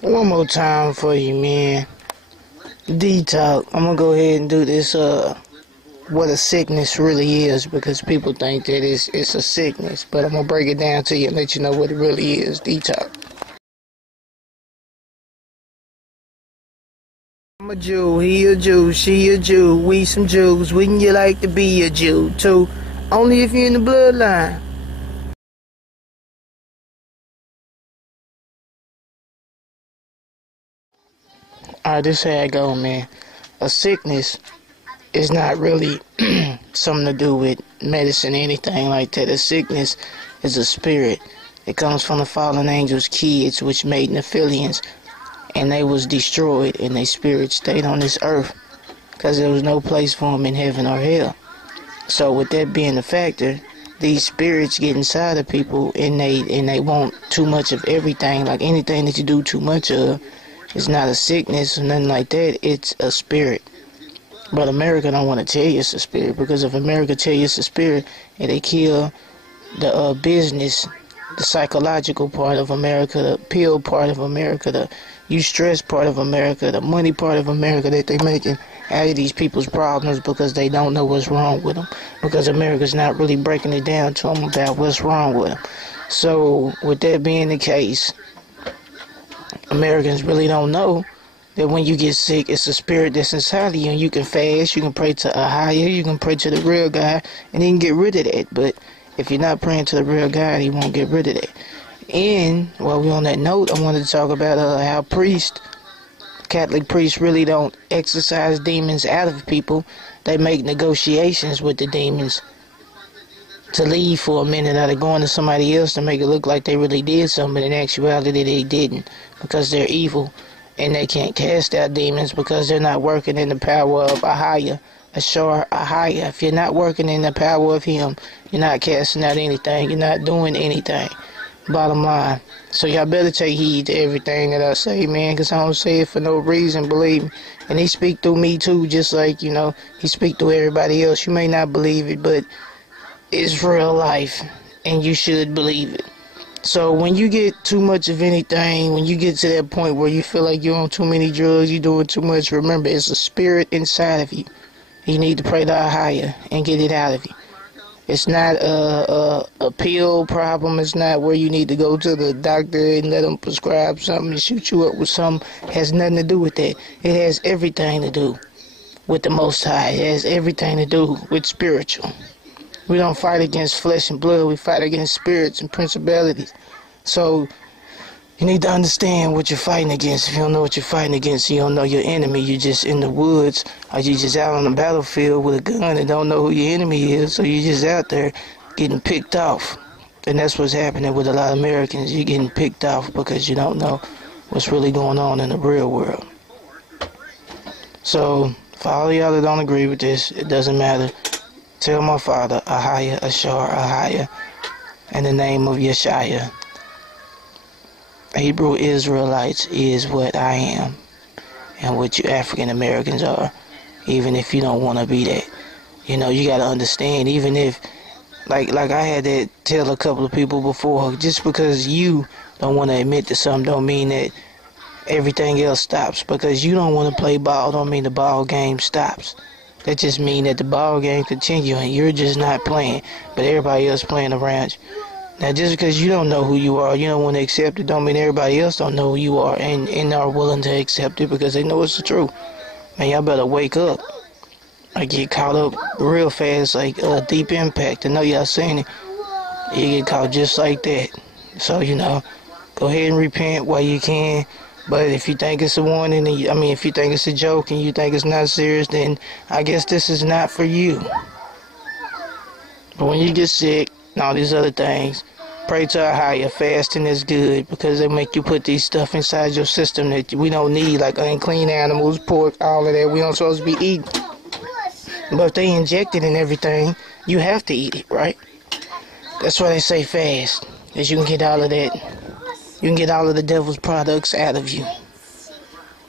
One more time for you, man. Dee-Talk. I'm gonna go ahead and do this, what a sickness really is, because people think that it's a sickness, but I'm gonna break it down to you and let you know what it really is. Dee-Talk. I'm a Jew, he a Jew, she a Jew, we some Jews. Wouldn't you like to be a Jew too? Only if you're in the bloodline. Alright, this how it go, man. A sickness is not really something to do with medicine or anything like that. A sickness is a spirit. It comes from the fallen angels' kids, which made Nephilians, and they was destroyed, and their spirits stayed on this earth because there was no place for them in heaven or hell. So with that being the factor, these spirits get inside of people, and they want too much of everything. Like anything that you do too much of, it's not a sickness or nothing like that. It's a spirit. But America don't want to tell you it's a spirit, because if America tell you it's a spirit, and they kill the business, the psychological part of America, the pill part of America, the stress part of America, the money part of America that they making out of these people's problems because they don't know what's wrong with them, because America's not really breaking it down to them about what's wrong with them. So with that being the case, Americans really don't know that when you get sick, it's a spirit that's inside of you, and you can fast, you can pray to a higher, you can pray to the real God, and he can get rid of that. But if you're not praying to the real God, he won't get rid of that. And while we're on that note, I wanted to talk about how Catholic priests really don't exorcise demons out of people. They make negotiations with the demons to leave for a minute, or they're going to somebody else to make it look like they really did something, but in actuality they didn't, because they're evil, and they can't cast out demons because they're not working in the power of Ahaya, Ashar Ahaya. If you're not working in the power of him, you're not casting out anything, you're not doing anything, bottom line. So y'all better take heed to everything that I say, man, because I don't say it for no reason, believe me. And he speak through me too, just like, you know, he speak through everybody else. You may not believe it, but it's real life, and you should believe it. So when you get too much of anything, when you get to that point where you feel like you're on too many drugs, you're doing too much, remember, it's a spirit inside of you. You need to pray to Ahaya and get it out of you. It's not a pill problem. It's not where you need to go to the doctor and let them prescribe something and shoot you up with something. It has nothing to do with that. It has everything to do with the Most High. It has everything to do with spiritual. We don't fight against flesh and blood. We fight against spirits and principalities. So you need to understand what you're fighting against. If you don't know what you're fighting against, you don't know your enemy. You're just in the woods, or you're just out on the battlefield with a gun and don't know who your enemy is. So you're just out there getting picked off. And that's what's happening with a lot of Americans. You're getting picked off because you don't know what's really going on in the real world. So for all of y'all that don't agree with this, it doesn't matter. Tell my father, Ahaya, Ashar, Ahaya, in the name of Yeshaya. Hebrew Israelites is what I am, and what you African Americans are, even if you don't want to be that. You know, you got to understand, even if, like I had to tell a couple of people before, just because you don't want to admit to something don't mean that everything else stops. Because you don't want to play ball don't mean the ball game stops. That just means that the ball game continue and you're just not playing, but everybody else playing around you. Now, just because you don't know who you are, you don't want to accept it, don't mean everybody else don't know who you are and are willing to accept it because they know it's the truth. Man, y'all better wake up. I get caught up real fast, like Deep Impact. I know y'all seen it. You get caught just like that. So, you know, go ahead and repent while you can. But if you think it's a warning, if you think it's a joke and you think it's not serious, then I guess this is not for you. But when you get sick and all these other things, pray to a higher. Fasting is good because they make you put these stuff inside your system that we don't need, like unclean animals, pork, all of that. We don't supposed to be eating. But if they inject it in everything, you have to eat it, right? That's why they say fast, because you can get all of that. You can get all of the devil's products out of you.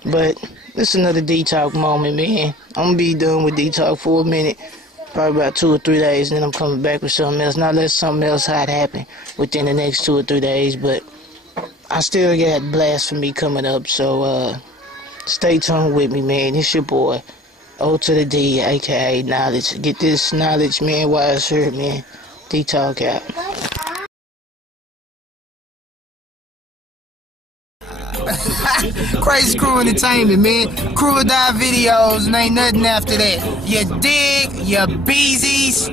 But this is another Dee-Talk moment, man. I'm going to be done with Dee-Talk for a minute. Probably about 2 or 3 days, and then I'm coming back with something else. Not let something else hot happen within the next 2 or 3 days, but I I still got blasphemy coming up, so stay tuned with me, man. It's your boy, O to the D, aka Knowledge. Get this knowledge, man, while it's here, man. Dee-Talk out. Crazy Crew Entertainment, man. Crew or Die videos, and ain't nothing after that. You dig? You beezies?